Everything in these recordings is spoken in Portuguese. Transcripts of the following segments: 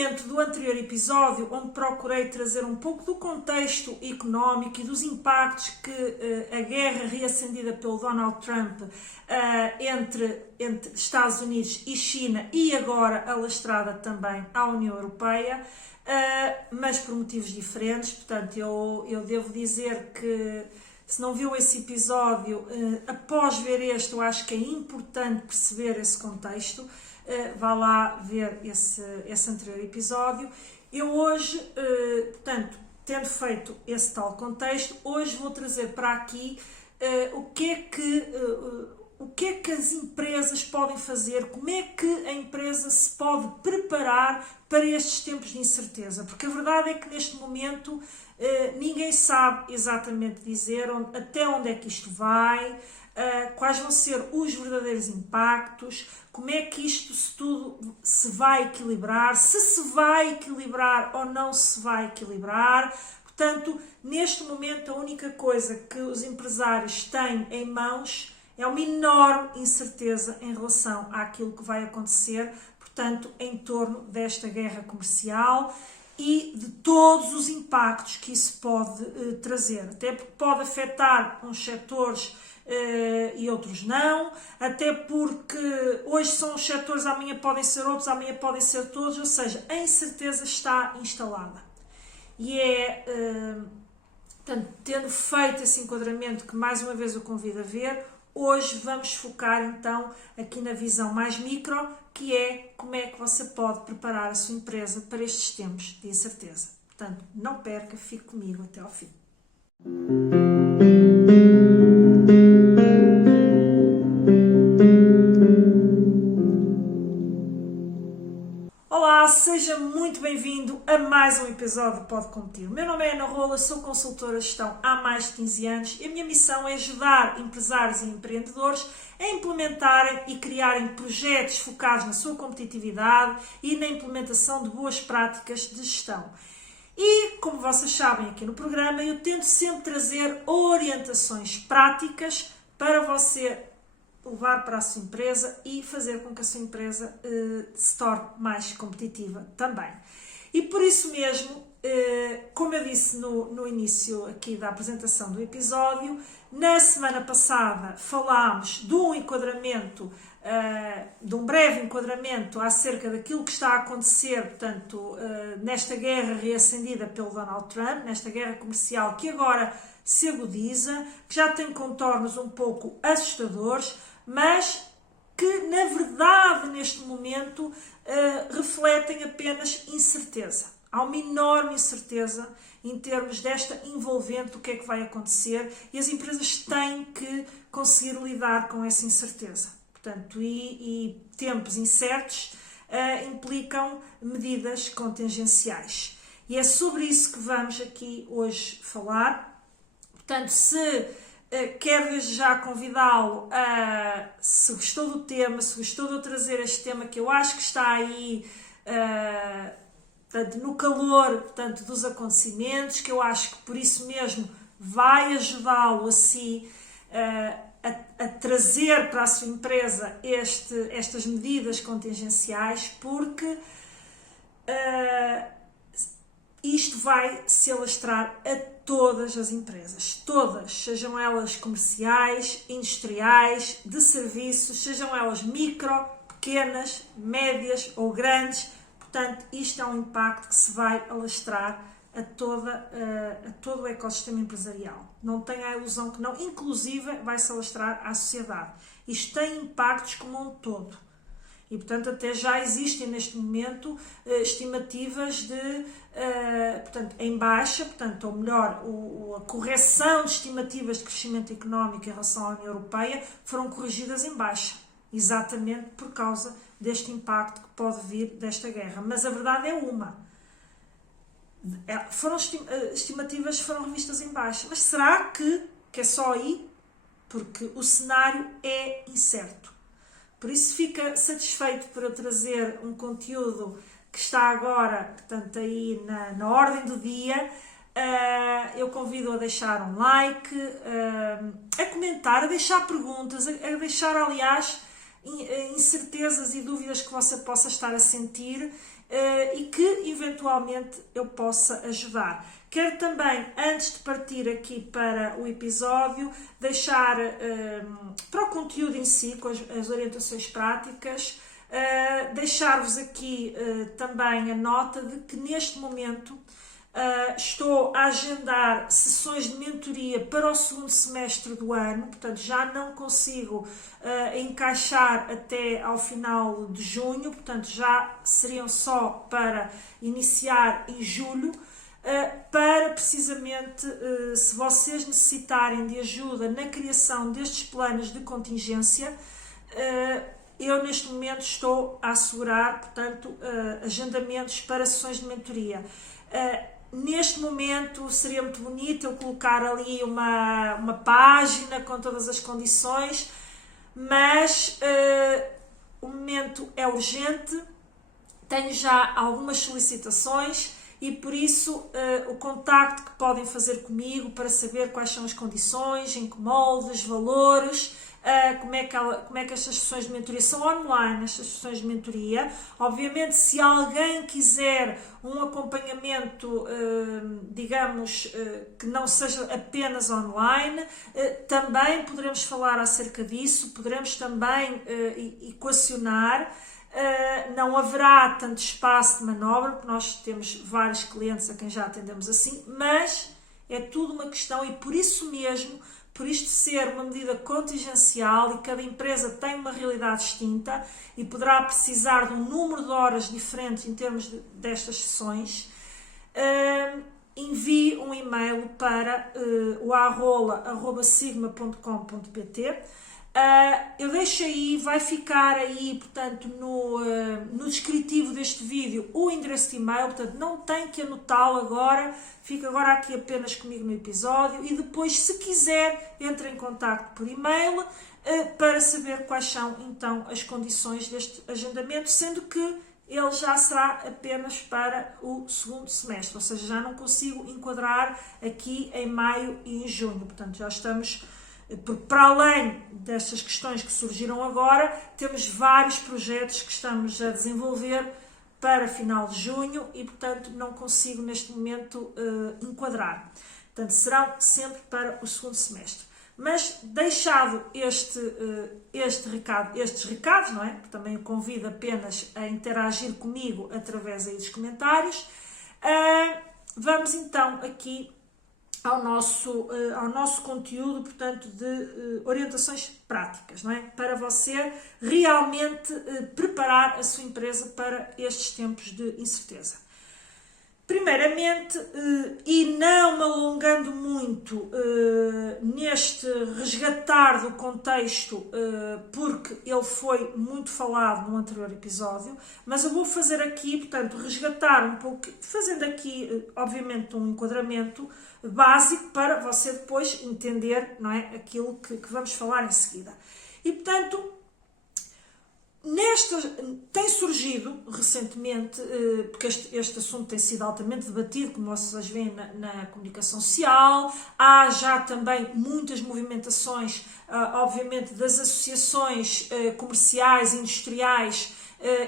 seguimento do anterior episódio, onde procurei trazer um pouco do contexto económico e dos impactos que a guerra reacendida pelo Donald Trump entre Estados Unidos e China e agora alastrada também à União Europeia, mas por motivos diferentes. Portanto, eu devo dizer que, se não viu esse episódio, após ver este, eu acho que é importante perceber esse contexto. Vá lá ver esse anterior episódio. Eu hoje, portanto, tendo feito esse tal contexto, hoje vou trazer para aqui o que é que as empresas podem fazer, como é que a empresa se pode preparar para estes tempos de incerteza, porque a verdade é que neste momento ninguém sabe exatamente dizer até onde é que isto vai, quais vão ser os verdadeiros impactos, como é que isto tudo se vai equilibrar, se se vai equilibrar ou não se vai equilibrar. Portanto, neste momento a única coisa que os empresários têm em mãos é uma enorme incerteza em relação àquilo que vai acontecer, portanto, em torno desta guerra comercial e de todos os impactos que isso pode trazer. Até porque pode afetar uns setores e outros não, até porque hoje são os setores, amanhã podem ser outros, amanhã podem ser todos, ou seja, a incerteza está instalada. E portanto, tendo feito esse enquadramento que mais uma vez eu convido a ver, hoje vamos focar então aqui na visão mais micro, que é como é que você pode preparar a sua empresa para estes tempos de incerteza. Portanto, não perca, fique comigo até ao fim. Olá, seja muito bem-vindo a mais um episódio do Pode Competir. O meu nome é Ana Rola, sou consultora de gestão há mais de 15 anos e a minha missão é ajudar empresários e empreendedores a implementarem e criarem projetos focados na sua competitividade e na implementação de boas práticas de gestão. E, como vocês sabem aqui no programa, eu tento sempre trazer orientações práticas para você levar para a sua empresa e fazer com que a sua empresa se torne mais competitiva também. E por isso mesmo, como eu disse no início aqui da apresentação do episódio, na semana passada falámos de um enquadramento, de um breve enquadramento acerca daquilo que está a acontecer, portanto, nesta guerra reacendida pelo Donald Trump, nesta guerra comercial que agora se agudiza, que já tem contornos um pouco assustadores, mas que, na verdade, neste momento, refletem apenas incerteza. Há uma enorme incerteza em termos desta envolvente do que é que vai acontecer e as empresas têm que conseguir lidar com essa incerteza. Portanto, e tempos incertos implicam medidas contingenciais. E é sobre isso que vamos aqui hoje falar. Portanto, quero desde já convidá-lo se gostou do tema, se gostou de eu trazer este tema que eu acho que está aí portanto, no calor, portanto, dos acontecimentos, que eu acho que por isso mesmo vai ajudá-lo a si a trazer para a sua empresa estas medidas contingenciais, porque isto vai se alastrar a todas as empresas, todas, sejam elas comerciais, industriais, de serviços, sejam elas micro, pequenas, médias ou grandes. Portanto, isto é um impacto que se vai alastrar a todo o ecossistema empresarial. Não tenha a ilusão que não, inclusive vai se alastrar à sociedade. Isto tem impactos como um todo. E, portanto, até já existem neste momento estimativas de, portanto, em baixa, portanto, ou melhor, a correção de estimativas de crescimento económico em relação à União Europeia foram corrigidas em baixa, exatamente por causa deste impacto que pode vir desta guerra. Mas a verdade é uma. Estimativas foram revistas em baixa. Mas será que é só aí? Porque o cenário é incerto. Por isso fica satisfeito por eu trazer um conteúdo que está agora, portanto, aí na ordem do dia. Eu convido a deixar um like, a comentar, a deixar perguntas, a deixar, aliás, incertezas e dúvidas que você possa estar a sentir e que eventualmente eu possa ajudar. Quero também, antes de partir aqui para o episódio, deixar para o conteúdo em si, com as orientações práticas, deixar-vos aqui também a nota de que neste momento estou a agendar sessões de mentoria para o segundo semestre do ano, portanto já não consigo encaixar até ao final de junho, portanto já seriam só para iniciar em julho, para precisamente, se vocês necessitarem de ajuda na criação destes planos de contingência, eu neste momento estou a assegurar, portanto, agendamentos para sessões de mentoria. Neste momento seria muito bonito eu colocar ali uma página com todas as condições, mas o momento é urgente, tenho já algumas solicitações e por isso o contacto que podem fazer comigo para saber quais são as condições, em que moldes, valores, como é que estas sessões de mentoria são online, estas sessões de mentoria. Obviamente, se alguém quiser um acompanhamento, digamos, que não seja apenas online, também poderemos falar acerca disso, poderemos também equacionar. Não haverá tanto espaço de manobra, porque nós temos vários clientes a quem já atendemos assim, mas é tudo uma questão e por isso mesmo, por isto ser uma medida contingencial e cada empresa tem uma realidade distinta e poderá precisar de um número de horas diferente em termos destas sessões, envie um e-mail para o arrola@sigma.com.pt. Eu deixo aí, vai ficar aí, portanto, no descritivo deste vídeo o endereço de e-mail, portanto não tem que anotá-lo agora, fica agora aqui apenas comigo no episódio e depois, se quiser, entre em contacto por e-mail para saber quais são então as condições deste agendamento, sendo que ele já será apenas para o segundo semestre, ou seja, já não consigo enquadrar aqui em maio e em junho, portanto já estamos... Porque para além destas questões que surgiram agora, temos vários projetos que estamos a desenvolver para final de junho e, portanto, não consigo neste momento enquadrar. Portanto, serão sempre para o segundo semestre. Mas deixado estes recados, não é? Porque também o convido apenas a interagir comigo através aí dos comentários, vamos então aqui ao nosso conteúdo, portanto, de orientações práticas, não é? Para você realmente preparar a sua empresa para estes tempos de incerteza. Primeiramente, e não me alongando muito neste resgatar do contexto, porque ele foi muito falado no anterior episódio, mas eu vou fazer aqui, portanto, resgatar um pouco, fazendo aqui, obviamente, um enquadramento básico para você depois entender, não é, aquilo que vamos falar em seguida. E, portanto, tem surgido recentemente, porque este assunto tem sido altamente debatido, como vocês veem na comunicação social, há já também muitas movimentações, obviamente, das associações comerciais e industriais,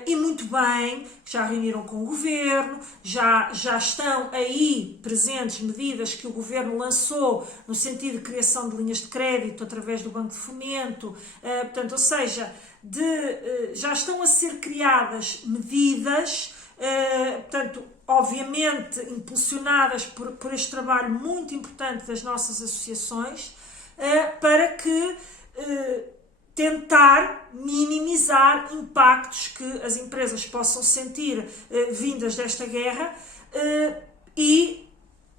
e muito bem, já reuniram com o governo, já estão aí presentes medidas que o governo lançou no sentido de criação de linhas de crédito através do Banco de Fomento, portanto, ou seja, já estão a ser criadas medidas, portanto, obviamente impulsionadas por este trabalho muito importante das nossas associações, para que tentar minimizar impactos que as empresas possam sentir vindas desta guerra e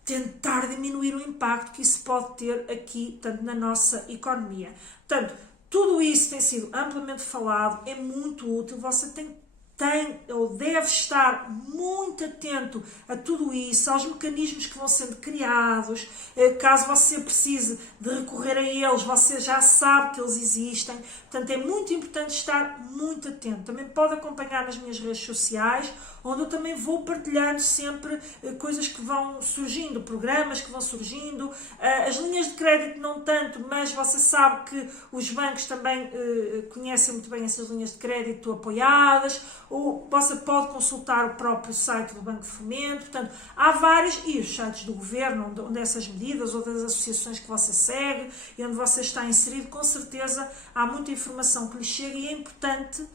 tentar diminuir o impacto que isso pode ter aqui, tanto na nossa economia. Portanto, tudo isso tem sido amplamente falado, é muito útil, você tem ou deve estar muito atento a tudo isso, aos mecanismos que vão sendo criados, caso você precise de recorrer a eles, você já sabe que eles existem, portanto é muito importante estar muito atento. Também pode acompanhar nas minhas redes sociais, onde eu também vou partilhando sempre coisas que vão surgindo, programas que vão surgindo, as linhas de crédito não tanto, mas você sabe que os bancos também conhecem muito bem essas linhas de crédito apoiadas, você pode consultar o próprio site do Banco de Fomento, portanto, há vários, e os sites do governo, onde essas medidas, ou das associações que você segue, e onde você está inserido, com certeza há muita informação que lhe chega, e é importante,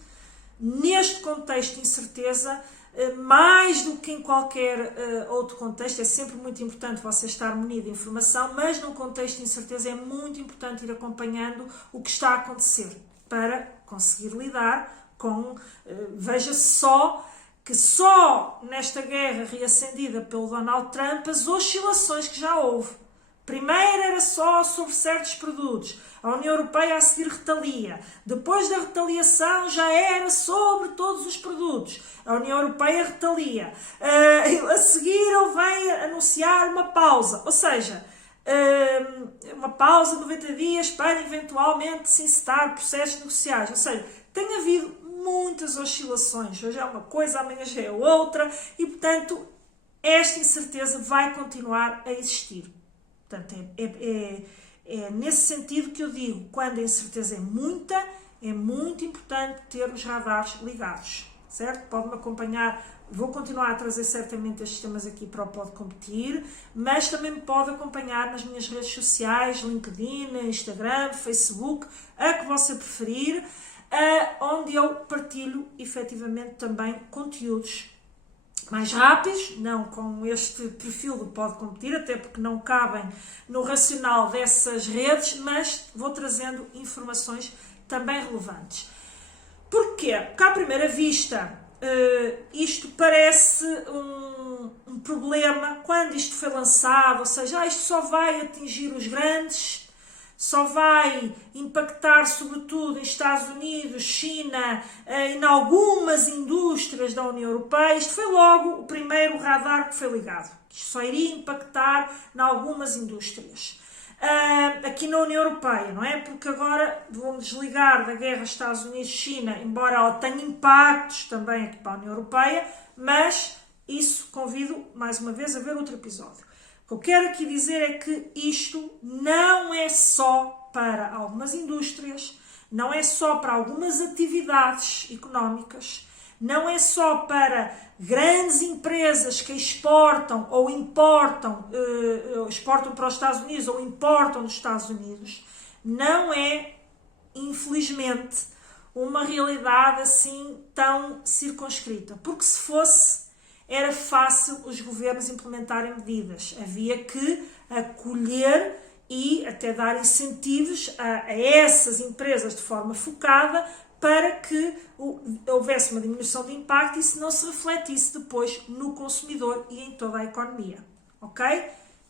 neste contexto de incerteza, mais do que em qualquer outro contexto, é sempre muito importante você estar munido de informação, mas num contexto de incerteza é muito importante ir acompanhando o que está a acontecer para conseguir lidar com, veja-se que só nesta guerra reacendida pelo Donald Trump, as oscilações que já houve. Primeiro era só sobre certos produtos, a União Europeia a seguir retalia. Depois da retaliação já era sobre todos os produtos, a União Europeia retalia. A seguir ele vem anunciar uma pausa, ou seja, uma pausa de 90 dias para eventualmente se encetar processos negociais. Ou seja, tem havido muitas oscilações, hoje é uma coisa, amanhã já é outra, e portanto esta incerteza vai continuar a existir. Portanto, é nesse sentido que eu digo, quando a incerteza é muita, é muito importante ter os radares ligados, certo? Pode-me acompanhar, vou continuar a trazer certamente estes temas aqui para o Pode Competir, mas também me pode acompanhar nas minhas redes sociais, LinkedIn, Instagram, Facebook, a que você preferir, onde eu partilho efetivamente também conteúdos mais rápidos, não com este perfil do Pode Competir, até porque não cabem no racional dessas redes, mas vou trazendo informações também relevantes. Porquê? Porque à primeira vista isto parece um problema quando isto foi lançado, ou seja, isto só vai atingir os grandes, só vai impactar sobretudo em Estados Unidos, China e em algumas indústrias da União Europeia. Isto foi logo o primeiro radar que foi ligado. Isto só iria impactar em algumas indústrias. Aqui na União Europeia, não é? Porque agora vou-me desligar da guerra Estados Unidos-China, embora ela tenha impactos também aqui para a União Europeia, mas isso convido mais uma vez a ver outro episódio. O que eu quero aqui dizer é que isto não é só para algumas indústrias, não é só para algumas atividades económicas, não é só para grandes empresas que exportam ou importam, exportam para os Estados Unidos ou importam dos Estados Unidos, não é, infelizmente, uma realidade assim tão circunscrita, porque se fosse, era fácil os governos implementarem medidas. Havia que acolher e até dar incentivos a essas empresas de forma focada para que houvesse uma diminuição de impacto e isso não se refletisse depois no consumidor e em toda a economia. Ok?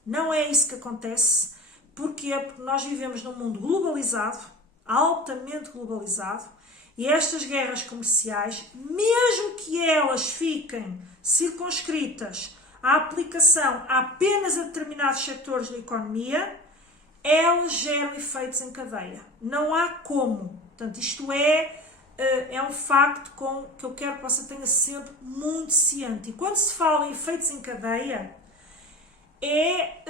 Não é isso que acontece. Porquê? Porque nós vivemos num mundo globalizado, altamente globalizado, e estas guerras comerciais, mesmo que elas fiquem circunscritas à aplicação apenas a determinados setores da economia, elas geram efeitos em cadeia. Não há como. Portanto, isto é um facto que eu quero que você tenha sempre muito ciente. E quando se fala em efeitos em cadeia, é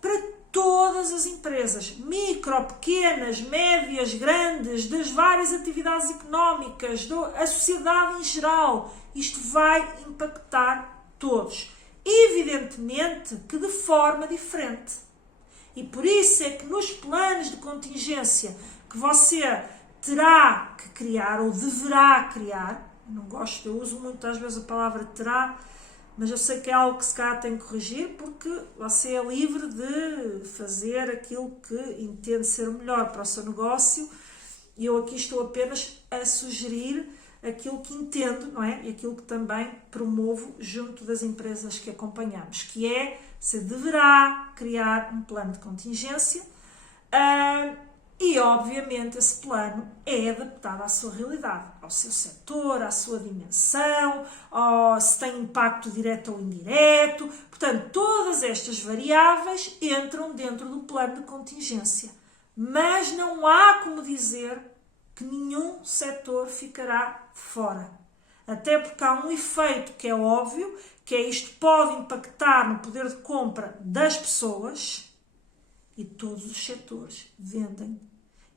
para todas as empresas, micro, pequenas, médias, grandes, das várias atividades económicas, a sociedade em geral. Isto vai impactar todos. Evidentemente que de forma diferente. E por isso é que nos planos de contingência que você terá que criar ou deverá criar, eu uso muito às vezes a palavra terá, mas eu sei que é algo que se calhar tem que corrigir, porque você é livre de fazer aquilo que entende ser o melhor para o seu negócio, e eu aqui estou apenas a sugerir aquilo que entendo, não é? E aquilo que também promovo junto das empresas que acompanhamos, que é, se deverá criar um plano de contingência, e obviamente esse plano é adaptado à sua realidade, ao seu setor, à sua dimensão, se tem impacto direto ou indireto. Portanto, todas estas variáveis entram dentro do plano de contingência. Mas não há como dizer que nenhum setor ficará fora. Até porque há um efeito que é óbvio, que é isto pode impactar no poder de compra das pessoas, e todos os setores vendem.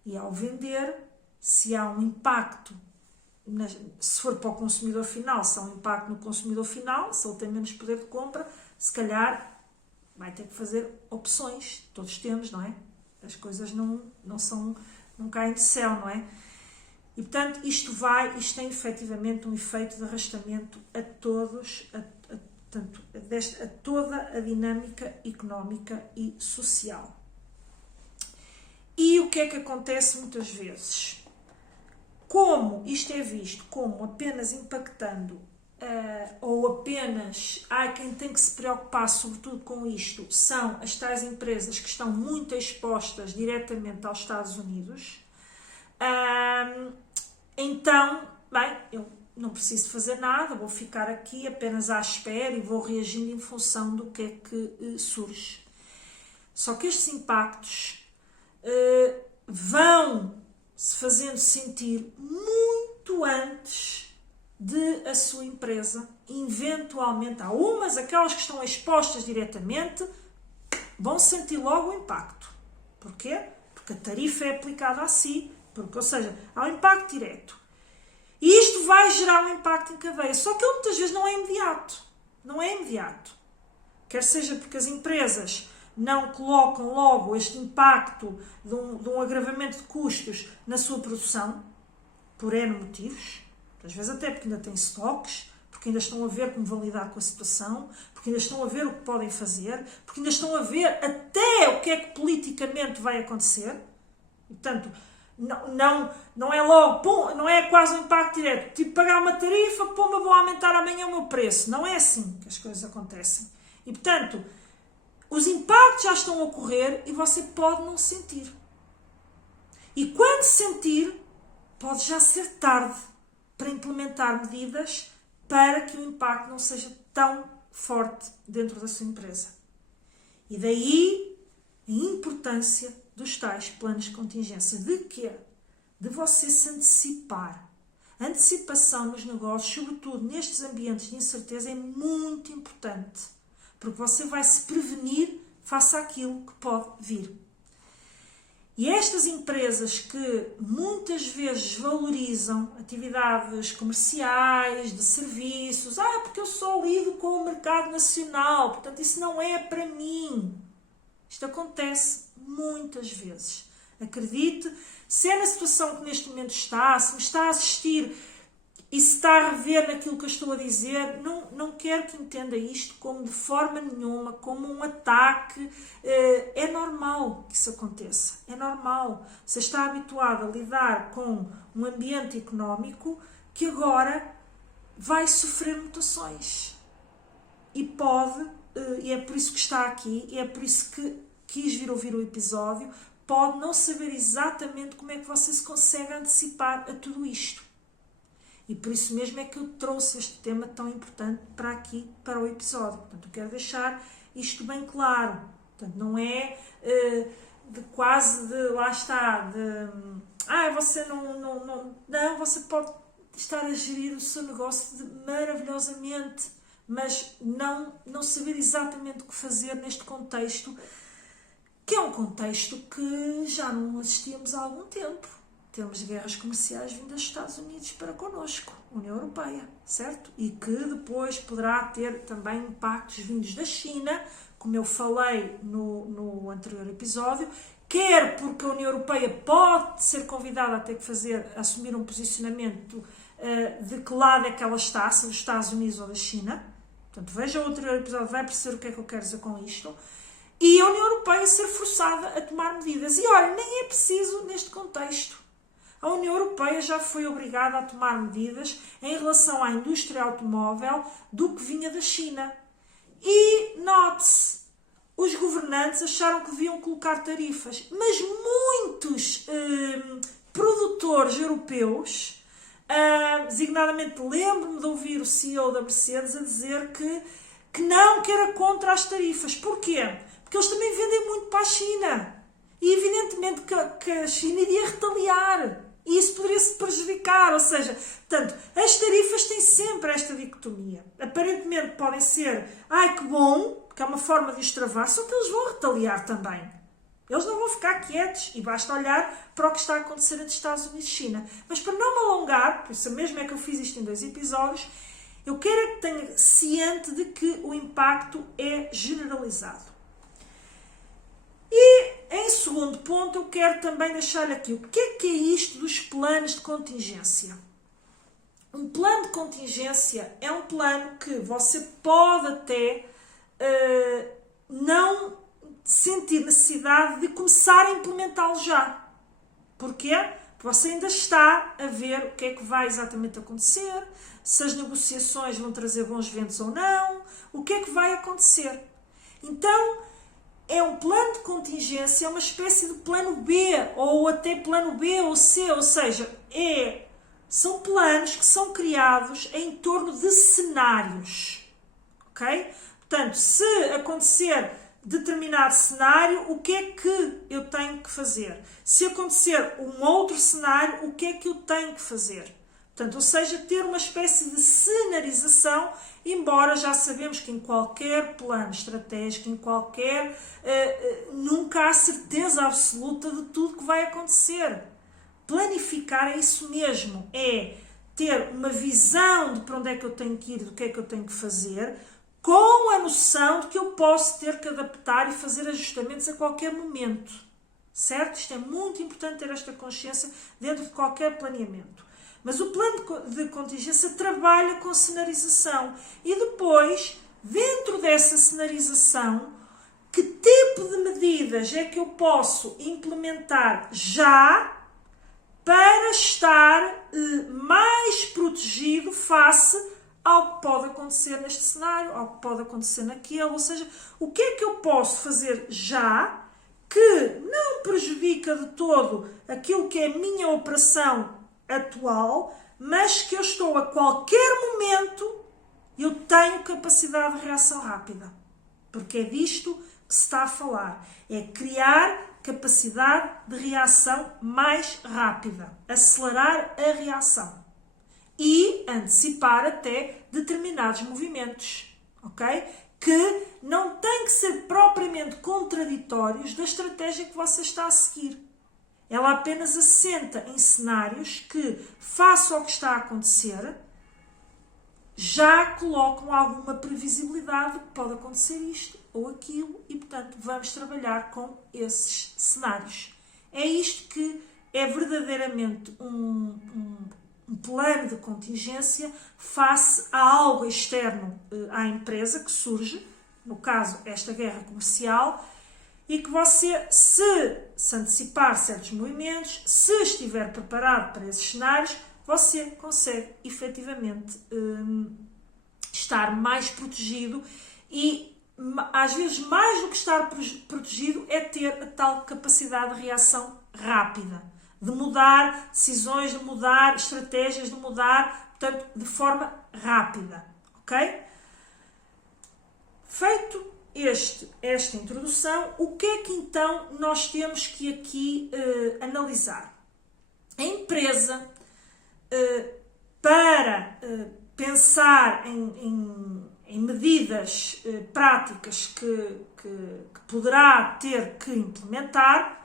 E ao vender, se há um impacto se for para o consumidor final, se há um impacto no consumidor final, se ele tem menos poder de compra, se calhar vai ter que fazer opções. Todos temos, não é? As coisas não caem do céu, não é? E, portanto, isto tem efetivamente um efeito de arrastamento a todos, a toda a dinâmica económica e social. E o que é que acontece muitas vezes? Como isto é visto como apenas impactando, ou apenas há quem tem que se preocupar sobretudo com isto, são as tais empresas que estão muito expostas diretamente aos Estados Unidos, então, bem, eu não preciso fazer nada, vou ficar aqui apenas à espera e vou reagindo em função do que é que surge. Só que estes impactos vão se fazendo sentir muito antes de a sua empresa, eventualmente, há aquelas que estão expostas diretamente, vão sentir logo o impacto. Porquê? Porque a tarifa é aplicada a si, ou seja, há um impacto direto. E isto vai gerar um impacto em cadeia, só que ele muitas vezes não é imediato. Não é imediato. Quer seja porque as empresas não colocam logo este impacto de um agravamento de custos na sua produção, por N motivos, às vezes até porque ainda têm estoques, porque ainda estão a ver como vão lidar com a situação, porque ainda estão a ver o que podem fazer, porque ainda estão a ver até o que é que politicamente vai acontecer. E, portanto, não é logo, pum, não é quase um impacto direto, tipo pagar uma tarifa, pum, vou aumentar amanhã o meu preço. Não é assim que as coisas acontecem. E, portanto, os impactos já estão a ocorrer e você pode não sentir. E quando sentir, pode já ser tarde para implementar medidas para que o impacto não seja tão forte dentro da sua empresa. E daí a importância dos tais planos de contingência. De quê? De você se antecipar. A antecipação nos negócios, sobretudo nestes ambientes de incerteza, é muito importante. Porque você vai se prevenir face àquilo que pode vir. E estas empresas que muitas vezes valorizam atividades comerciais, de serviços, porque eu só lido com o mercado nacional, portanto isso não é para mim. Isto acontece muitas vezes. Acredite, se é na situação que neste momento está, se me está a assistir e se está a rever naquilo que eu estou a dizer, não quero que entenda isto como de forma nenhuma, como um ataque. É normal que isso aconteça. É normal. Você está habituado a lidar com um ambiente económico que agora vai sofrer mutações. E e é por isso que está aqui, e é por isso que quis vir ouvir o episódio, pode não saber exatamente como é que você se consegue antecipar a tudo isto. E por isso mesmo é que eu trouxe este tema tão importante para aqui, para o episódio. Portanto, eu quero deixar isto bem claro. Portanto, não é lá está, você não, você pode estar a gerir o seu negócio maravilhosamente, mas não saber exatamente o que fazer neste contexto, que é um contexto que já não assistíamos há algum tempo. Temos guerras comerciais vindas dos Estados Unidos para connosco, União Europeia, certo? E que depois poderá ter também impactos vindos da China, como eu falei no anterior episódio, quer porque a União Europeia pode ser convidada a ter que assumir um posicionamento de que lado é que ela está, se dos Estados Unidos ou da China. Portanto, veja o anterior episódio, vai perceber o que é que eu quero dizer com isto. E a União Europeia ser forçada a tomar medidas. E olha, nem é preciso neste contexto. A União Europeia já foi obrigada a tomar medidas em relação à indústria automóvel do que vinha da China. E, note-se, os governantes acharam que deviam colocar tarifas, mas muitos produtores europeus, designadamente lembro-me de ouvir o CEO da Mercedes a dizer que era contra as tarifas. Porquê? Porque eles também vendem muito para a China. E evidentemente que a China iria retaliar. E isso poderia se prejudicar, ou seja, portanto, as tarifas têm sempre esta dicotomia. Aparentemente podem ser, que bom, porque é uma forma de os travar, só que eles vão retaliar também. Eles não vão ficar quietos e basta olhar para o que está a acontecer entre Estados Unidos e China. Mas para não me alongar, por isso mesmo é que eu fiz isto em 2 episódios, eu quero que tenha ciente de que o impacto é generalizado. E, em segundo ponto, eu quero também deixar aqui o que é isto dos planos de contingência. Um plano de contingência é um plano que você pode até não sentir necessidade de começar a implementá-lo já. Porquê? Porque você ainda está a ver o que é que vai exatamente acontecer, se as negociações vão trazer bons ventos ou não, o que é que vai acontecer. Então, é um plano de contingência, é uma espécie de plano B, ou até plano B ou C, ou seja, são planos que são criados em torno de cenários. Ok? Portanto, se acontecer determinado cenário, o que é que eu tenho que fazer? Se acontecer um outro cenário, o que é que eu tenho que fazer? Portanto, ou seja, ter uma espécie de cenarização, embora já sabemos que em qualquer plano estratégico, nunca há certeza absoluta de tudo que vai acontecer. Planificar é isso mesmo, é ter uma visão de para onde é que eu tenho que ir, do que é que eu tenho que fazer, com a noção de que eu posso ter que adaptar e fazer ajustamentos a qualquer momento. Certo? Isto é muito importante ter esta consciência dentro de qualquer planeamento. Mas o plano de contingência trabalha com cenarização. E depois, dentro dessa cenarização, que tipo de medidas é que eu posso implementar já para estar mais protegido face ao que pode acontecer neste cenário, ao que pode acontecer naquele, ou seja, o que é que eu posso fazer já que não prejudica de todo aquilo que é a minha operação atual, mas que eu estou a qualquer momento, eu tenho capacidade de reação rápida. Porque é disto que se está a falar. É criar capacidade de reação mais rápida. Acelerar a reação. E antecipar até determinados movimentos, ok? Que não têm que ser propriamente contraditórios da estratégia que você está a seguir. Ela apenas assenta em cenários que, face ao que está a acontecer, já colocam alguma previsibilidade de que pode acontecer isto ou aquilo e, portanto, vamos trabalhar com esses cenários. É isto que é verdadeiramente um plano de contingência face a algo externo à empresa que surge, no caso, esta guerra comercial, e que você, se antecipar certos movimentos, se estiver preparado para esses cenários, você consegue efetivamente estar mais protegido e, às vezes, mais do que estar protegido é ter a tal capacidade de reação rápida. De mudar decisões, de mudar estratégias, de mudar, portanto, de forma rápida, ok? Feito esta introdução, o que é que então nós temos que aqui analisar? A empresa, para pensar em medidas práticas que poderá ter que implementar,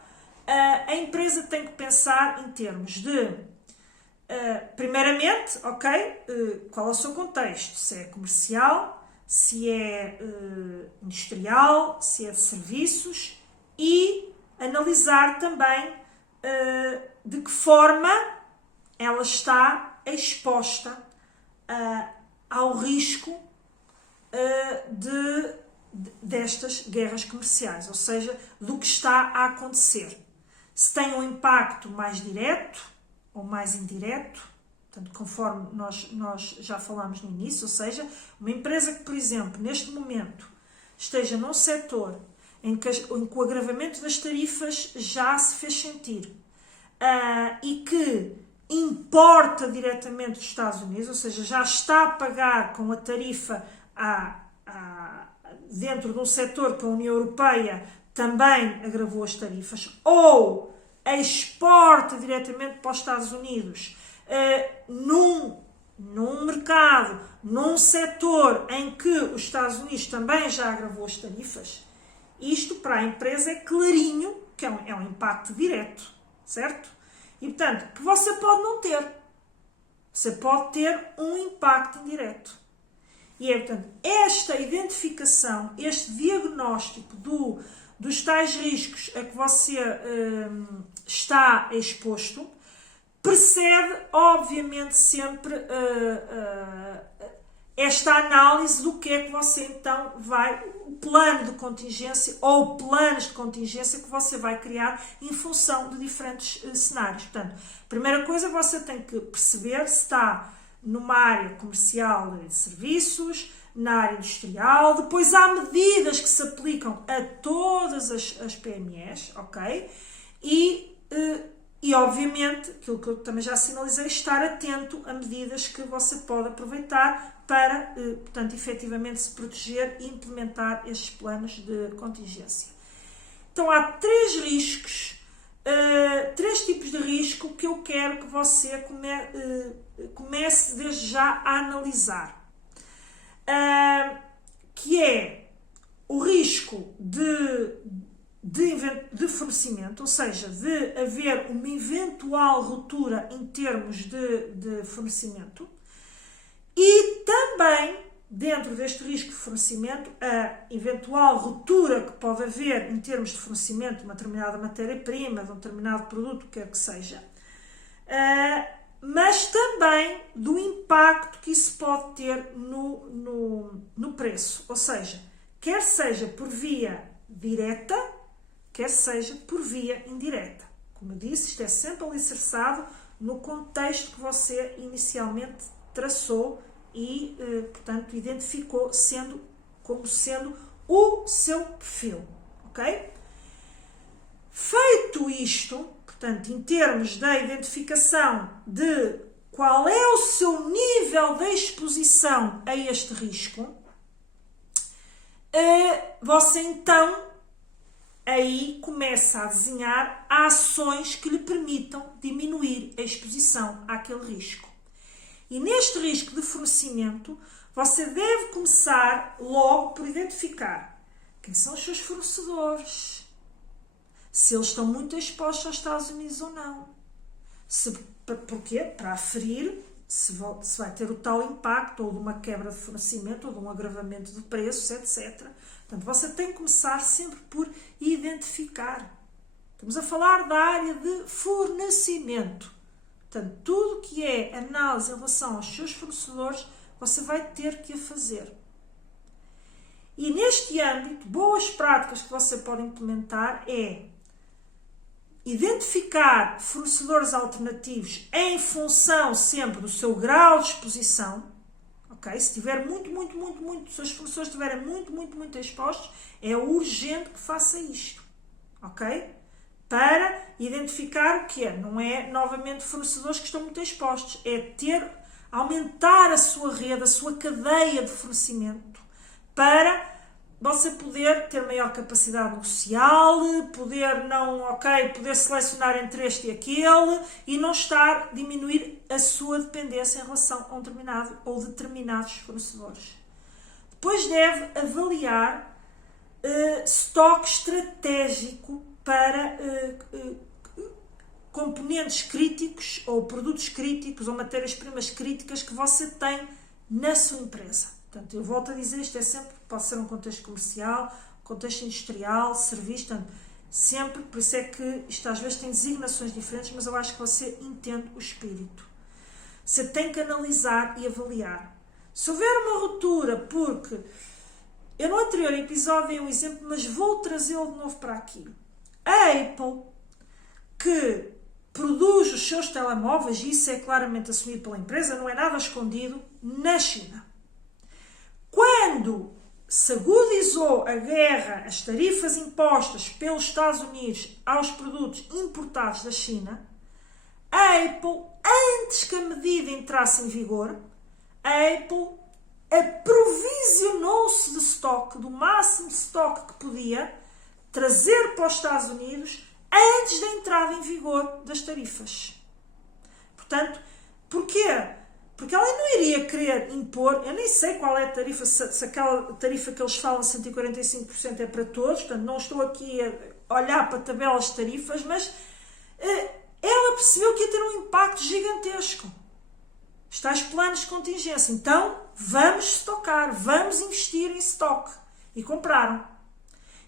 a empresa tem que pensar em termos de, primeiramente, ok, qual é o seu contexto? Se é comercial, se é industrial, se é de serviços e analisar também de que forma ela está exposta ao risco destas guerras comerciais, ou seja, do que está a acontecer. Se tem um impacto mais direto ou mais indireto, portanto, conforme nós já falámos no início, ou seja, uma empresa que, por exemplo, neste momento esteja num setor em que o agravamento das tarifas já se fez sentir e que importa diretamente dos Estados Unidos, ou seja, já está a pagar com a tarifa dentro de um setor que a União Europeia também agravou as tarifas, ou exporta diretamente para os Estados Unidos num mercado, num setor em que os Estados Unidos também já agravou as tarifas, isto para a empresa é clarinho que é um impacto direto, certo? E, portanto, que você pode não ter. Você pode ter um impacto indireto. E é, portanto, esta identificação, este diagnóstico dos tais riscos a que você está exposto, precede, obviamente, sempre esta análise do que é que você então o plano de contingência ou planos de contingência que você vai criar em função de diferentes cenários. Portanto, a primeira coisa, você tem que perceber se está numa área comercial de serviços, na área industrial, depois há medidas que se aplicam a todas as PMEs, ok? E obviamente, aquilo que eu também já sinalizei, estar atento a medidas que você pode aproveitar para, portanto, efetivamente se proteger e implementar estes planos de contingência. Então, há três riscos, três tipos de risco que eu quero que você comece desde já a analisar. Que é o risco de fornecimento, ou seja, de haver uma eventual ruptura em termos de fornecimento, e também, dentro deste risco de fornecimento, a eventual ruptura que pode haver em termos de fornecimento de uma determinada matéria-prima, de um determinado produto, quer que seja, mas também do impacto que isso pode ter no preço, ou seja, quer seja por via direta, quer seja por via indireta. Como eu disse, isto é sempre alicerçado no contexto que você inicialmente traçou e, portanto, identificou como sendo o seu perfil, ok? Feito isto, portanto, em termos da identificação de qual é o seu nível de exposição a este risco, você então aí começa a desenhar ações que lhe permitam diminuir a exposição àquele risco. E neste risco de fornecimento, você deve começar logo por identificar quem são os seus fornecedores, se eles estão muito expostos aos Estados Unidos ou não. Porquê? Para aferir se vai ter o tal impacto ou de uma quebra de fornecimento ou de um agravamento de preços, etc. Portanto, você tem que começar sempre por identificar. Estamos a falar da área de fornecimento. Portanto, tudo que é análise em relação aos seus fornecedores, você vai ter que a fazer. E neste âmbito, boas práticas que você pode implementar é identificar fornecedores alternativos em função sempre do seu grau de exposição. Okay? Se tiver muito, os seus fornecedores estiverem muito expostos, é urgente que faça isto. Ok? Para identificar o que é. Não é, novamente, fornecedores que estão muito expostos. É aumentar a sua rede, a sua cadeia de fornecimento para você poder ter maior capacidade negocial, poder selecionar entre este e aquele e não diminuir a sua dependência em relação a um determinado ou determinados fornecedores. Depois deve avaliar estoque estratégico para componentes críticos ou produtos críticos ou matérias-primas críticas que você tem na sua empresa. Portanto, eu volto a dizer, isto pode ser um contexto comercial, contexto industrial, serviço, portanto, sempre, por isso é que isto às vezes tem designações diferentes, mas eu acho que você entende o espírito. Você tem que analisar e avaliar. Se houver uma ruptura, porque eu no anterior episódio dei um exemplo, mas vou trazê-lo de novo para aqui. A Apple, que produz os seus telemóveis, e isso é claramente assumido pela empresa, não é nada escondido, na China. Quando se agudizou a guerra, as tarifas impostas pelos Estados Unidos aos produtos importados da China, a Apple, antes que a medida entrasse em vigor, a Apple aprovisionou-se de estoque, do máximo de estoque que podia, trazer para os Estados Unidos antes da entrada em vigor das tarifas. Portanto, porquê? Porque ela não iria querer impor, eu nem sei qual é a tarifa, se aquela tarifa que eles falam, 145% é para todos, portanto não estou aqui a olhar para tabelas de tarifas, mas ela percebeu que ia ter um impacto gigantesco. Os tais planos de contingência. Então, vamos estocar, vamos investir em estoque. E compraram.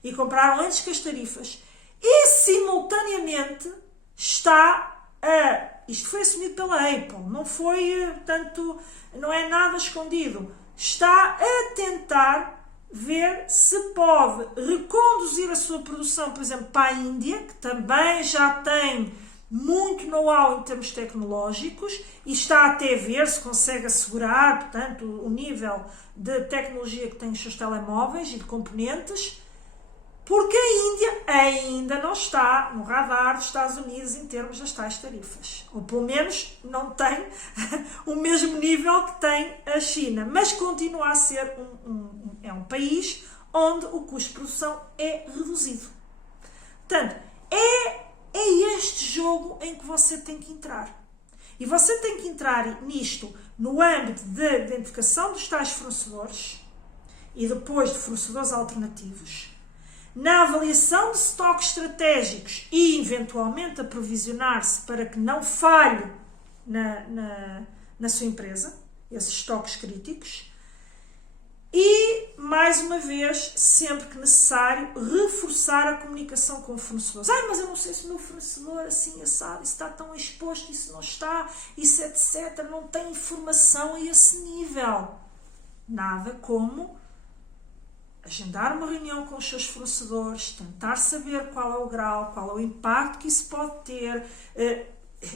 E compraram antes que as tarifas. E, simultaneamente, isto foi assumido pela Apple, não foi, portanto, não é nada escondido. Está a tentar ver se pode reconduzir a sua produção, por exemplo, para a Índia, que também já tem muito know-how em termos tecnológicos e está até a ver se consegue assegurar, portanto, o nível de tecnologia que tem os seus telemóveis e de componentes, porque a Índia ainda não está no radar dos Estados Unidos em termos das tais tarifas. Ou pelo menos não tem o mesmo nível que tem a China, mas continua a ser um país onde o custo de produção é reduzido. Portanto, é este jogo em que você tem que entrar. E você tem que entrar nisto no âmbito de identificação dos tais fornecedores e depois de fornecedores alternativos, na avaliação de estoques estratégicos e, eventualmente, aprovisionar-se para que não falhe na sua empresa, esses estoques críticos. E, mais uma vez, sempre que necessário, reforçar a comunicação com fornecedores. Mas eu não sei se o meu fornecedor assim assado, isso está tão exposto, isso não está, isso etc. Não tem informação a esse nível. Nada como agendar uma reunião com os seus fornecedores, tentar saber qual é o grau, qual é o impacto que isso pode ter,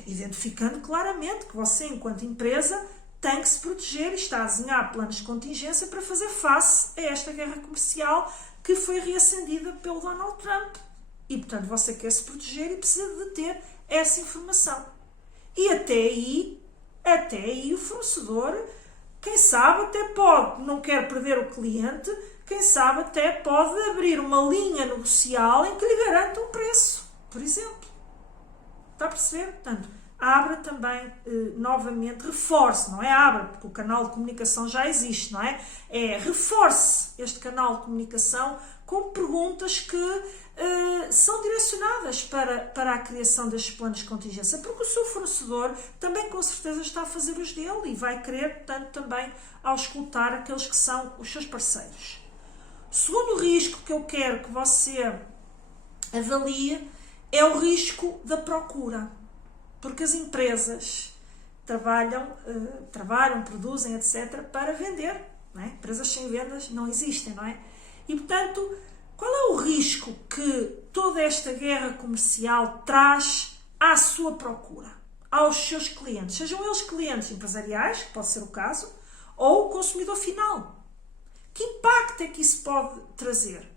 identificando claramente que você, enquanto empresa, tem que se proteger e está a desenhar planos de contingência para fazer face a esta guerra comercial que foi reacendida pelo Donald Trump. E, portanto, você quer se proteger e precisa de ter essa informação. E até aí o fornecedor, quem sabe até pode, não quer perder o cliente, quem sabe até pode abrir uma linha negocial em que lhe garanta um preço, por exemplo. Está a perceber? Portanto, abra também, novamente, reforce, não é abra, porque o canal de comunicação já existe, não é? Reforce este canal de comunicação com perguntas que são direcionadas para a criação destes planos de contingência, porque o seu fornecedor também com certeza está a fazer os dele e vai querer, portanto, também auscultar aqueles que são os seus parceiros. O segundo risco que eu quero que você avalie é o risco da procura, porque as empresas trabalham, produzem, etc., para vender, não é? Empresas sem vendas não existem, não é? E, portanto, qual é o risco que toda esta guerra comercial traz à sua procura, aos seus clientes, sejam eles clientes empresariais, que pode ser o caso, ou o consumidor final? Que impacto é que isso pode trazer?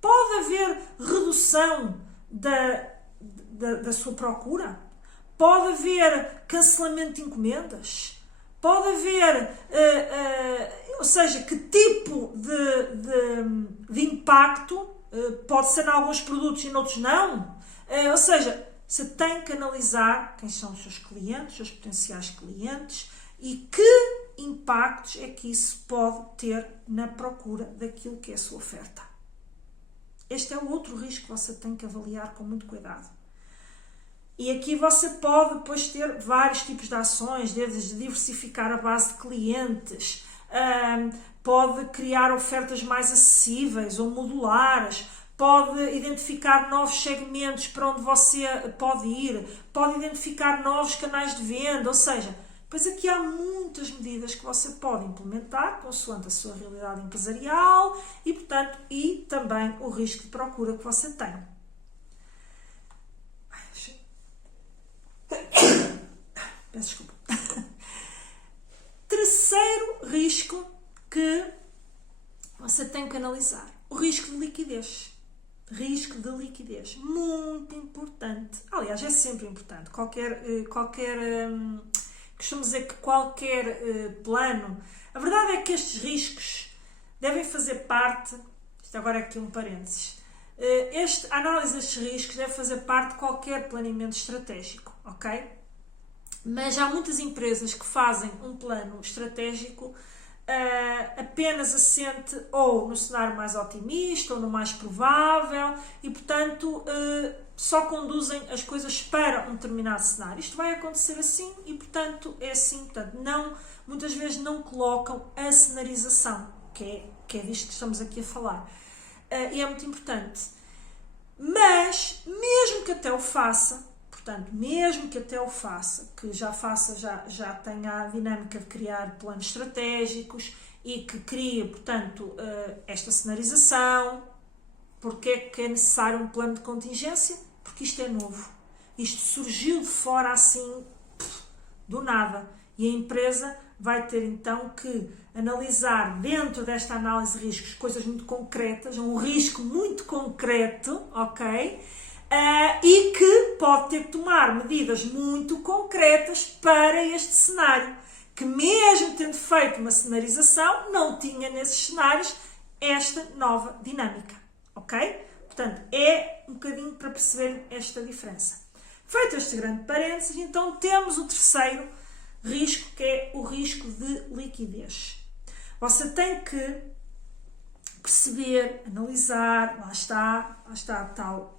Pode haver redução da sua procura? Pode haver cancelamento de encomendas? Pode haver, ou seja, que tipo de impacto pode ser em alguns produtos e em outros não? Ou seja, você tem que analisar quem são os seus clientes, os seus potenciais clientes e que impactos é que isso pode ter na procura daquilo que é a sua oferta. Este é o outro risco que você tem que avaliar com muito cuidado. E aqui você pode depois ter vários tipos de ações, desde diversificar a base de clientes, pode criar ofertas mais acessíveis ou modulares, pode identificar novos segmentos para onde você pode ir, pode identificar novos canais de venda, ou seja, pois aqui há muitas medidas que você pode implementar consoante a sua realidade empresarial e, portanto, e também o risco de procura que você tem. Peço desculpa. Terceiro risco que você tem que analisar, o risco de liquidez. Risco de liquidez, muito importante. Aliás, é sempre importante. Costumo dizer que qualquer plano... A verdade é que estes riscos devem fazer parte... Isto agora é aqui um parênteses. A análise destes riscos deve fazer parte de qualquer planeamento estratégico, ok? Mas há muitas empresas que fazem um plano estratégico apenas assente ou no cenário mais otimista ou no mais provável e, portanto, só conduzem as coisas para um determinado cenário. Isto vai acontecer assim e, portanto, é assim. Portanto, muitas vezes não colocam a cenarização, que é disto que estamos aqui a falar. E é muito importante. Mas, mesmo que até o faça, portanto, mesmo que até o faça, que já tenha a dinâmica de criar planos estratégicos e que crie, portanto, esta cenarização, porque é que é necessário um plano de contingência? Porque isto é novo. Isto surgiu de fora assim, do nada. E a empresa vai ter então que analisar dentro desta análise de riscos coisas muito concretas, um risco muito concreto, ok? E que pode ter que tomar medidas muito concretas para este cenário, que mesmo tendo feito uma cenarização, não tinha nesses cenários esta nova dinâmica, ok? Portanto, é um bocadinho para perceber esta diferença. Feito este grande parênteses, então temos o terceiro risco, que é o risco de liquidez. Você tem que perceber, analisar, lá está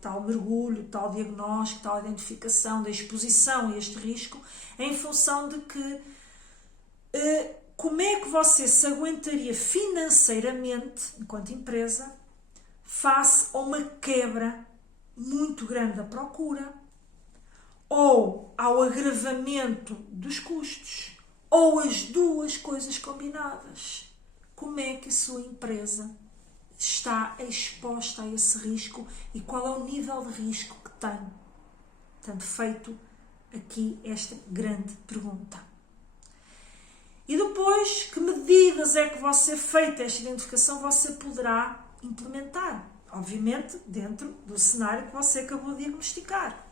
tal mergulho, tal diagnóstico, tal identificação da exposição a este risco, em função de que como é que você se aguentaria financeiramente, enquanto empresa, face a uma quebra muito grande da procura, ou ao agravamento dos custos, ou as duas coisas combinadas. Como é que a sua empresa está exposta a esse risco e qual é o nível de risco que tem? Portanto, feito aqui esta grande pergunta. E depois, que medidas é que você, feita esta identificação, você poderá implementar? Obviamente, dentro do cenário que você acabou de diagnosticar.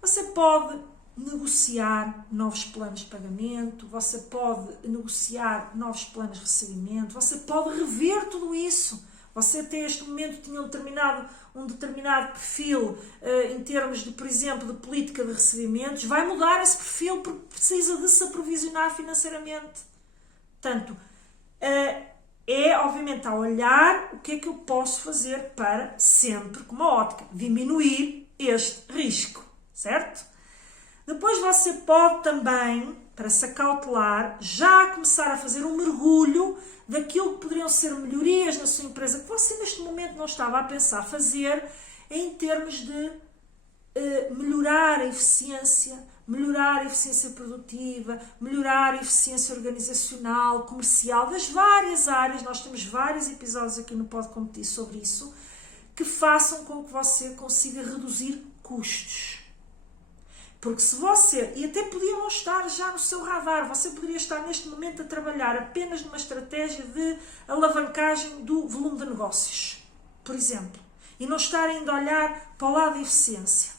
Você pode negociar novos planos de pagamento, você pode negociar novos planos de recebimento, você pode rever tudo isso. Você até este momento tinha um determinado perfil em termos de, por exemplo, de política de recebimentos, vai mudar esse perfil porque precisa de se aprovisionar financeiramente. Portanto, obviamente a olhar o que é que eu posso fazer para sempre, com uma ótica, diminuir este risco, certo? Depois você pode também, para se acautelar, já começar a fazer um mergulho daquilo que poderiam ser melhorias na sua empresa, que você neste momento não estava a pensar fazer, em termos de melhorar a eficiência produtiva, melhorar a eficiência organizacional, comercial, das várias áreas. Nós temos vários episódios aqui no Pode Competir sobre isso, que façam com que você consiga reduzir custos. Porque se você, e até podia não estar já no seu radar, você poderia estar neste momento a trabalhar apenas numa estratégia de alavancagem do volume de negócios, por exemplo, e não estar ainda a olhar para o lado da eficiência.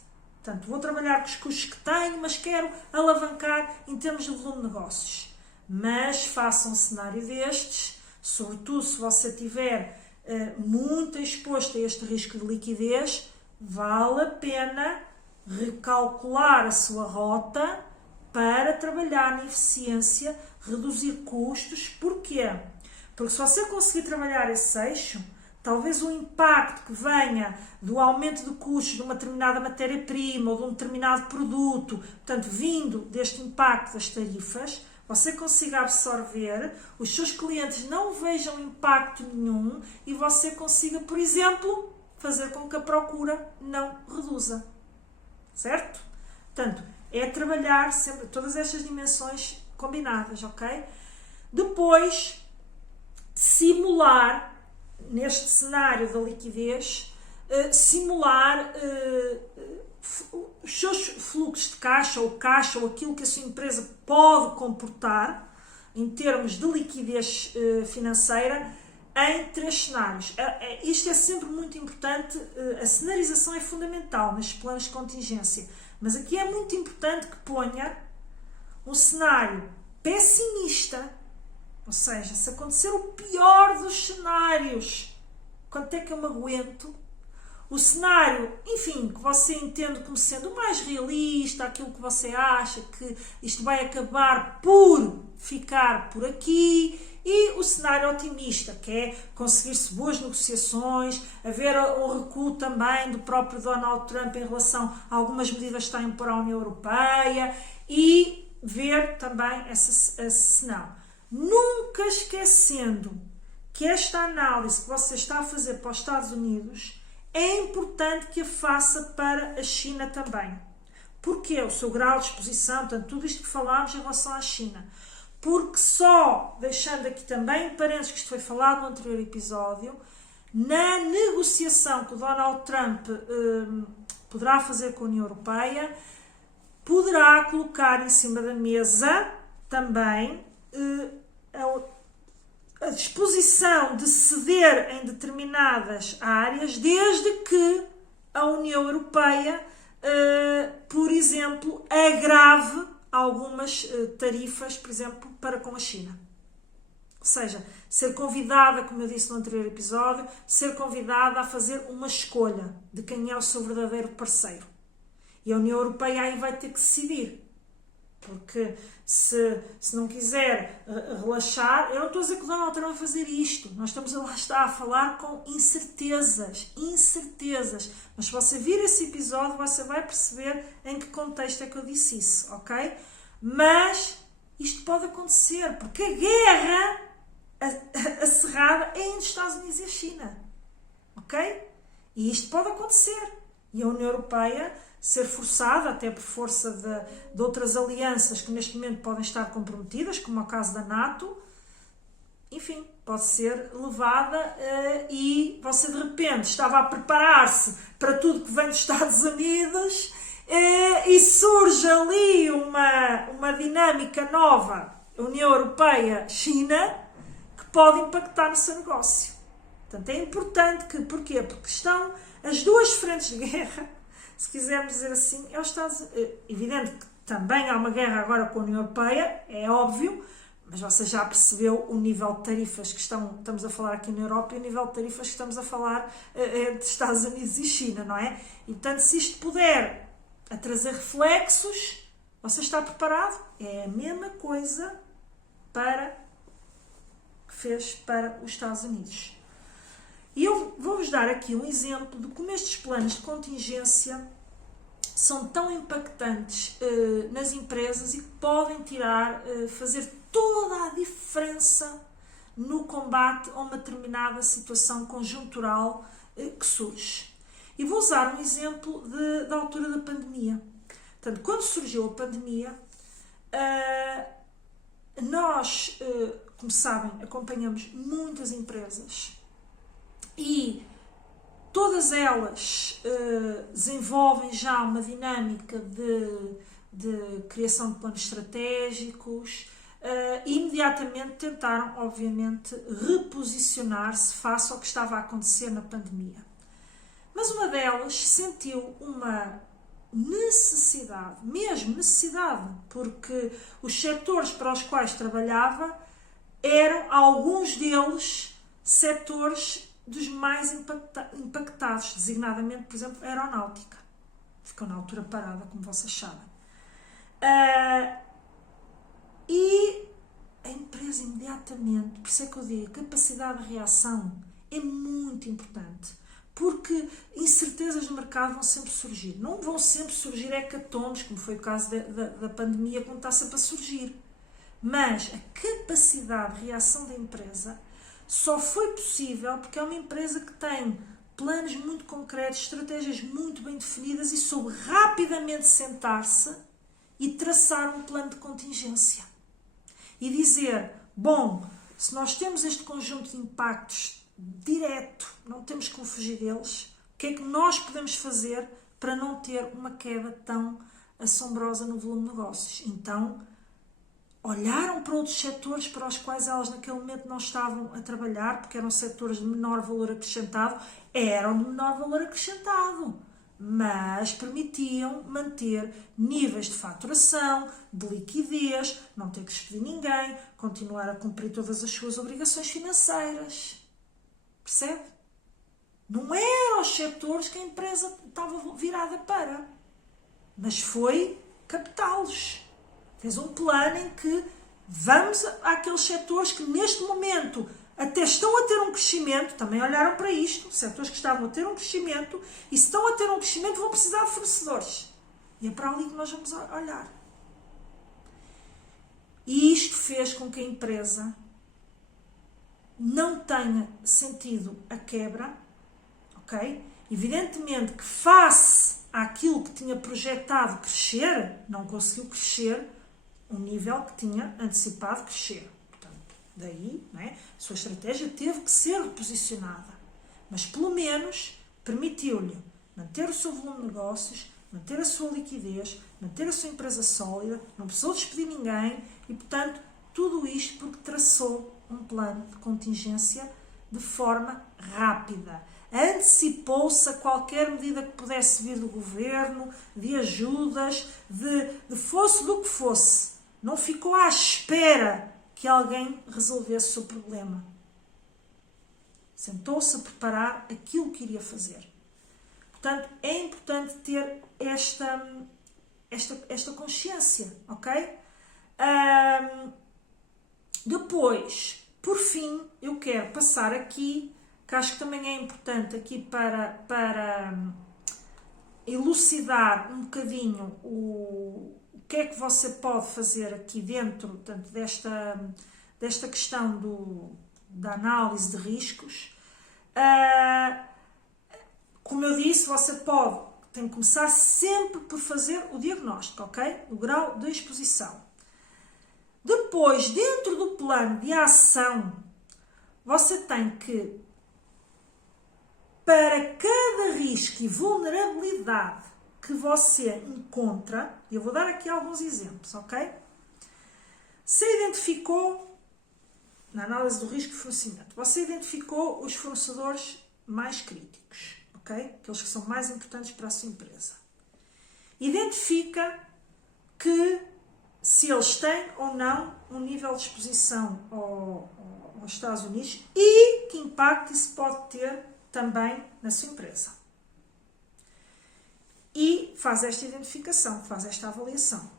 Portanto, vou trabalhar com os custos que tenho, mas quero alavancar em termos de volume de negócios. Mas faça um cenário destes, sobretudo se você estiver muito exposto a este risco de liquidez, vale a pena recalcular a sua rota para trabalhar na eficiência, reduzir custos. Porquê? Porque se você conseguir trabalhar esse eixo, talvez o impacto que venha do aumento de custos de uma determinada matéria-prima ou de um determinado produto, portanto, vindo deste impacto das tarifas, você consiga absorver, os seus clientes não vejam impacto nenhum e você consiga, por exemplo, fazer com que a procura não reduza. Certo? Portanto, é trabalhar sempre todas estas dimensões combinadas, ok? Depois, simular, neste cenário da liquidez, simular os seus fluxos de caixa ou aquilo que a sua empresa pode comportar em termos de liquidez financeira em 3 cenários. Isto é sempre muito importante, a cenarização é fundamental nestes planos de contingência, mas aqui é muito importante que ponha um cenário pessimista, ou seja, se acontecer o pior dos cenários, quanto é que eu me aguento? o cenário, enfim, que você entende como sendo o mais realista, aquilo que você acha que isto vai acabar por ficar por aqui, e o cenário otimista, que é conseguir-se boas negociações, haver um recuo também do próprio Donald Trump em relação a algumas medidas que está a impor à União Europeia, e ver também esse cenário. Nunca esquecendo que esta análise que você está a fazer para os Estados Unidos é importante que a faça para a China também. Porquê? O seu grau de exposição, portanto, tudo isto que falámos em relação à China. Porque só, deixando aqui também em parênteses que isto foi falado no anterior episódio, na negociação que o Donald Trump poderá fazer com a União Europeia, poderá colocar em cima da mesa também a disposição de ceder em determinadas áreas, desde que a União Europeia, por exemplo, agrave algumas tarifas, por exemplo, para com a China. Ou seja, ser convidada, como eu disse no anterior episódio, ser convidada a fazer uma escolha de quem é o seu verdadeiro parceiro. E a União Europeia aí vai ter que decidir. Porque se não quiser relaxar, eu não estou a dizer que o Donald Trump vai fazer isto. Nós estamos lá a falar com incertezas. Mas se você vir esse episódio, você vai perceber em que contexto é que eu disse isso, ok? Mas isto pode acontecer, porque a guerra acirrada é entre os Estados Unidos e a China, ok? E isto pode acontecer. E a União Europeia ser forçada, até por força de outras alianças que neste momento podem estar comprometidas, como é o caso da NATO, enfim, pode ser levada e você de repente estava a preparar-se para tudo que vem dos Estados Unidos e surge ali uma dinâmica nova, União Europeia-China, que pode impactar no seu negócio. Portanto, é importante que, porquê? Porque estão as duas frentes de guerra, se quisermos dizer assim, é os Estados Unidos. Evidente que também há uma guerra agora com a União Europeia, é óbvio, mas você já percebeu o nível de tarifas que estamos a falar aqui na Europa e o nível de tarifas que estamos a falar entre Estados Unidos e China, não é? E, portanto, se isto puder a trazer reflexos, você está preparado? É a mesma coisa que fez para os Estados Unidos. E eu vou-vos dar aqui um exemplo de como estes planos de contingência são tão impactantes nas empresas e que podem fazer toda a diferença no combate a uma determinada situação conjuntural que surge. E vou usar um exemplo da altura da pandemia. Portanto, quando surgiu a pandemia, nós, como sabem, acompanhamos muitas empresas e todas elas desenvolvem já uma dinâmica de criação de planos estratégicos e imediatamente tentaram, obviamente, reposicionar-se face ao que estava a acontecer na pandemia. Mas uma delas sentiu uma necessidade, porque os setores para os quais trabalhava eram, alguns deles, setores dos mais impactados, designadamente, por exemplo, a aeronáutica. Ficou na altura parada, como vocês sabem. E a empresa imediatamente, por isso é que eu digo, a capacidade de reação é muito importante, porque incertezas no mercado vão sempre surgir. Não vão sempre surgir hecatombes, como foi o caso da pandemia, como está sempre a surgir. Mas a capacidade de reação da empresa só foi possível porque é uma empresa que tem planos muito concretos, estratégias muito bem definidas e soube rapidamente sentar-se e traçar um plano de contingência. E dizer, bom, se nós temos este conjunto de impactos direto, não temos como fugir deles, o que é que nós podemos fazer para não ter uma queda tão assombrosa no volume de negócios? Então, olharam para outros setores para os quais elas naquele momento não estavam a trabalhar, porque eram setores de menor valor acrescentado, mas permitiam manter níveis de faturação, de liquidez, não ter que despedir ninguém, continuar a cumprir todas as suas obrigações financeiras. Percebe? Não eram os setores que a empresa estava virada para, mas foi captá-los. Fez um plano em que vamos àqueles setores que neste momento até estão a ter um crescimento, também olharam para isto, setores que estavam a ter um crescimento, e se estão a ter um crescimento vão precisar de fornecedores. E é para ali que nós vamos olhar. E isto fez com que a empresa não tenha sentido a quebra, ok? Evidentemente que face àquilo que tinha projetado crescer, não conseguiu crescer o nível que tinha antecipado crescer. Portanto, daí, não é? A sua estratégia teve que ser reposicionada, mas pelo menos permitiu-lhe manter o seu volume de negócios, manter a sua liquidez, manter a sua empresa sólida, não precisou despedir ninguém e, portanto, tudo isto porque traçou um plano de contingência de forma rápida. Antecipou-se a qualquer medida que pudesse vir do governo, de ajudas, de fosse do que fosse. Não ficou à espera que alguém resolvesse o seu problema. Sentou-se a preparar aquilo que iria fazer. Portanto, é importante ter esta consciência, ok? Depois, por fim, eu quero passar aqui, que acho que também é importante aqui para elucidar um bocadinho o que é que você pode fazer aqui dentro, portanto, desta questão da análise de riscos. Como eu disse, você tem que começar sempre por fazer o diagnóstico, ok? O grau de exposição. Depois, dentro do plano de ação, você tem que, para cada risco e vulnerabilidade que você encontra, eu vou dar aqui alguns exemplos, ok? Se identificou, na análise do risco de fornecimento, você identificou os fornecedores mais críticos, ok? Aqueles que são mais importantes para a sua empresa. Identifica que se eles têm ou não um nível de exposição aos Estados Unidos e que impacto isso pode ter também na sua empresa. E faz esta identificação, faz esta avaliação.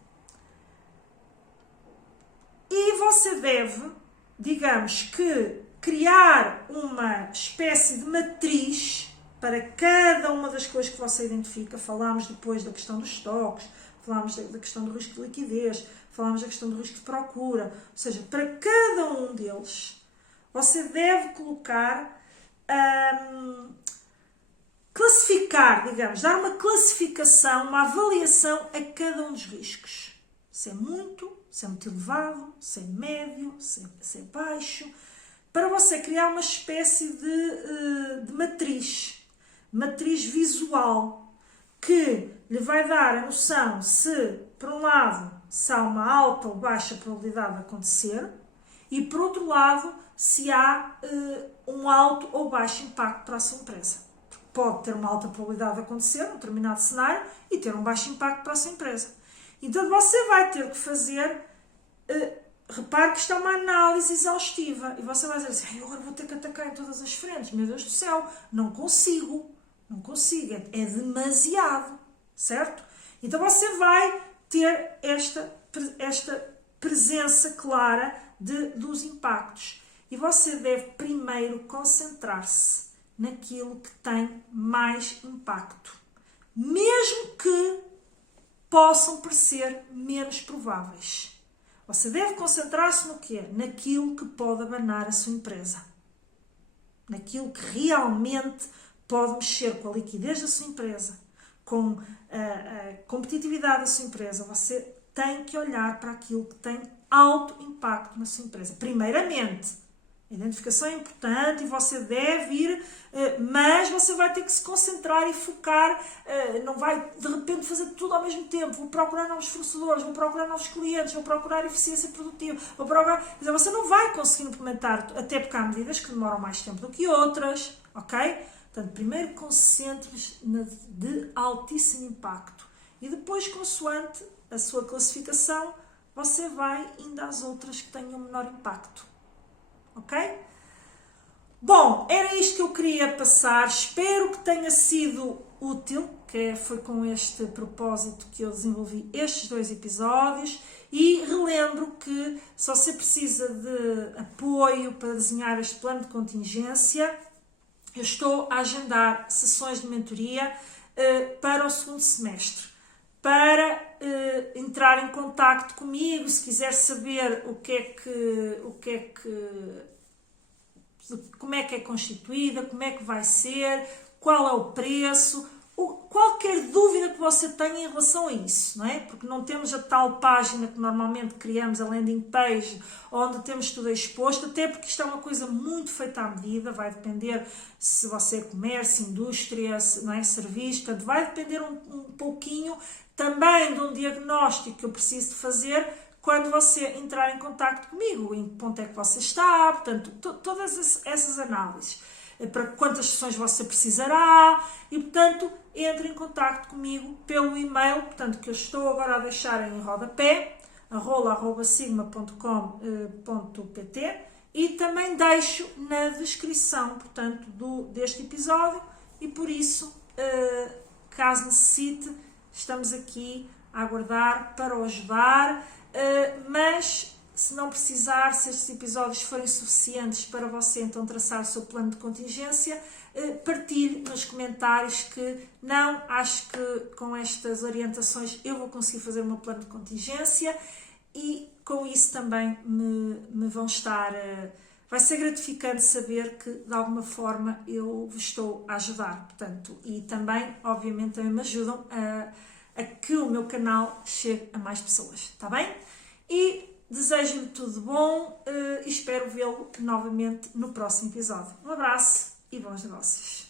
E você deve, digamos que, criar uma espécie de matriz para cada uma das coisas que você identifica. Falámos depois da questão dos estoques, falámos da questão do risco de liquidez, falámos da questão do risco de procura. Ou seja, para cada um deles, você deve colocar, classificar, digamos, dar uma classificação, uma avaliação a cada um dos riscos. Se é muito elevado, se é médio, se é baixo, para você criar uma espécie de matriz visual, que lhe vai dar a noção se, por um lado, se há uma alta ou baixa probabilidade de acontecer, e, por outro lado, se há um alto ou baixo impacto para a sua empresa. Pode ter uma alta probabilidade de acontecer num determinado cenário e ter um baixo impacto para a sua empresa. Então, você vai ter que fazer... repare que isto é uma análise exaustiva. E você vai dizer assim, agora vou ter que atacar em todas as frentes. Meu Deus do céu, não consigo. É demasiado. Certo? Então, você vai ter esta presença clara dos impactos. E você deve primeiro concentrar-se naquilo que tem mais impacto. Mesmo que possam parecer menos prováveis. Você deve concentrar-se no quê? Naquilo que pode abanar a sua empresa. Naquilo que realmente pode mexer com a liquidez da sua empresa, com a competitividade da sua empresa. Você tem que olhar para aquilo que tem alto impacto na sua empresa. Primeiramente, a identificação é importante e você deve ir, mas você vai ter que se concentrar e focar, não vai de repente fazer tudo ao mesmo tempo. Vou procurar novos fornecedores, vou procurar novos clientes, vou procurar eficiência produtiva, vou procurar... Quer dizer, você não vai conseguir implementar, até porque há medidas que demoram mais tempo do que outras, ok? Portanto, primeiro concentre-se de altíssimo impacto e depois, consoante a sua classificação, você vai indo às outras que tenham menor impacto. Ok? Bom, era isto que eu queria passar, espero que tenha sido útil, foi com este propósito que eu desenvolvi estes 2 episódios, e relembro que se você precisa de apoio para desenhar este plano de contingência, eu estou a agendar sessões de mentoria para o segundo semestre. Para entrar em contacto comigo, se quiser saber como é que é constituída, como é que vai ser, qual é o preço, qualquer dúvida que você tenha em relação a isso, não é? Porque não temos a tal página que normalmente criamos, a landing page, onde temos tudo exposto, até porque isto é uma coisa muito feita à medida, vai depender se você é comércio, indústria, não é, serviço, portanto vai depender um pouquinho também de um diagnóstico que eu preciso de fazer quando você entrar em contacto comigo, em que ponto é que você está, portanto, todas essas análises, para quantas sessões você precisará, e portanto, entre em contacto comigo pelo e-mail, portanto, que eu estou agora a deixar em rodapé, arrola@sigma.com.pt, e também deixo na descrição, portanto, deste episódio, e por isso, caso necessite, estamos aqui a aguardar para o ajudar. Mas se não precisar, se estes episódios forem suficientes para você então traçar o seu plano de contingência, partilhe nos comentários que não, acho que com estas orientações eu vou conseguir fazer o meu plano de contingência, e com isso também me vão estar, vai ser gratificante saber que de alguma forma eu vos estou a ajudar, portanto, e também obviamente também me ajudam a que o meu canal chegue a mais pessoas, está bem? E desejo-lhe tudo de bom e espero vê-lo novamente no próximo episódio. Um abraço e bons negócios!